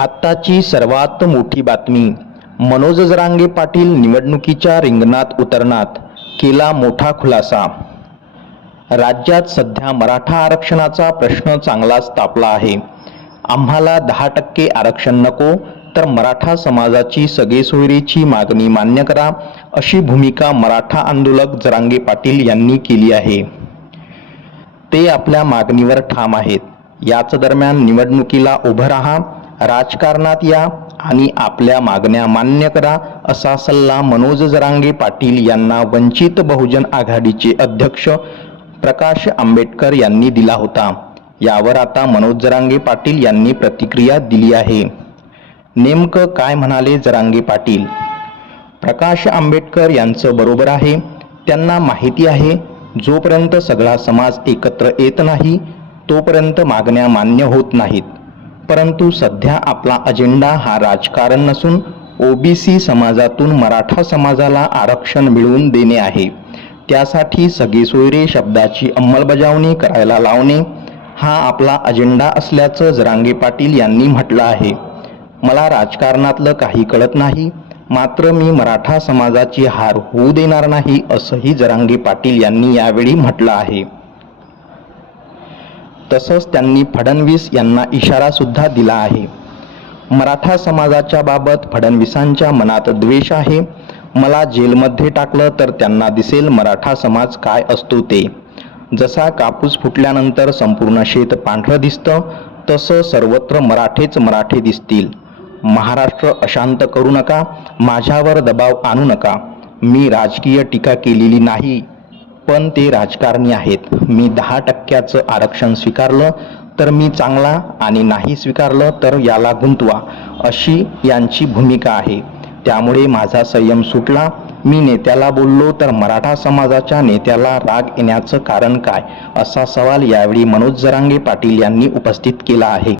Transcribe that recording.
आत्ताची सर्वात मोठी बातमी. मनोज जरांगे पाटील निवडणुकीच्या रिंगणात उतरणात केला मोठा खुलासा. राज्यात सध्या मराठा आरक्षणाचा प्रश्न चांगलाच तापला आहे. आम्हाला दहा टक्के आरक्षण नको तर मराठा समाजाची सगळेसोयरीची मागणी मान्य करा अशी भूमिका मराठा आंदोलक जरांगे पाटील यांनी केली आहे. ते आपल्या मागणीवर ठाम आहेत. याच दरम्यान निवडणुकीला उभं राहा राजकारणात या आणि आपल्या मागण्या मान्य करा असा सल्ला मनोज जरांगे पाटील यांना वंचित बहुजन आघाडीचे अध्यक्ष प्रकाश आंबेडकर यांनी दिला होता. यावर आता मनोज जरांगे पाटील यांनी प्रतिक्रिया दिली आहे. नेमकं काय म्हणाले जरांगे पाटील? प्रकाश आंबेडकर यांचं बरोबर आहे त्यांना माहिती आहे जोपर्यंत सगळा समाज एकत्र येत नाही तोपर्यंत मागण्या मान्य होत नाहीत. परंतु सध्या आपला अजेंडा हा राजकारण नसून ओबीसी समाजातून मराठा समाजाला आरक्षण मिळवून देणे आहे. त्यासाठी सगेसोयरे शब्दाची अंमलबजावणी करायला लावणे हा आपला अजेंडा असल्याचं जरांगे पाटील यांनी म्हटलं आहे. मला राजकारणातलं काही कळत नाही मात्र मी मराठा समाजाची हार होऊ देणार नाही असंही जरांगे पाटील यांनी यावेळी म्हटलं आहे. तसंच त्यांनी फडणवीस यांना इशारा सुद्धा दिला आहे. मराठा समाजाच्या बाबत फडणवीसांच्या मनात द्वेष आहे. मला जेलमध्ये टाकलं तर त्यांना दिसेल मराठा समाज काय असतो ते. जसा कापूस फुटल्यानंतर संपूर्ण शेत पांढरं दिसतं तसं सर्वत्र मराठेच मराठे दिसतील. महाराष्ट्र अशांत करू नका माझ्यावर दबाव आणू नका. मी राजकीय टीका केलेली नाही पण ते राजकारणी आहेत. मी दहा टक्क्याचं आरक्षण स्वीकारलं तर मी चांगला आणि नाही स्वीकारलं तर याला गुंतवा अशी यांची भूमिका आहे. त्यामुळे माझा संयम सुटला. मी नेत्याला बोललो तर मराठा समाजाच्या नेत्याला राग येण्याचं कारण काय? असा सवाल यावेळी मनोज जरांगे पाटील यांनी उपस्थित केला आहे.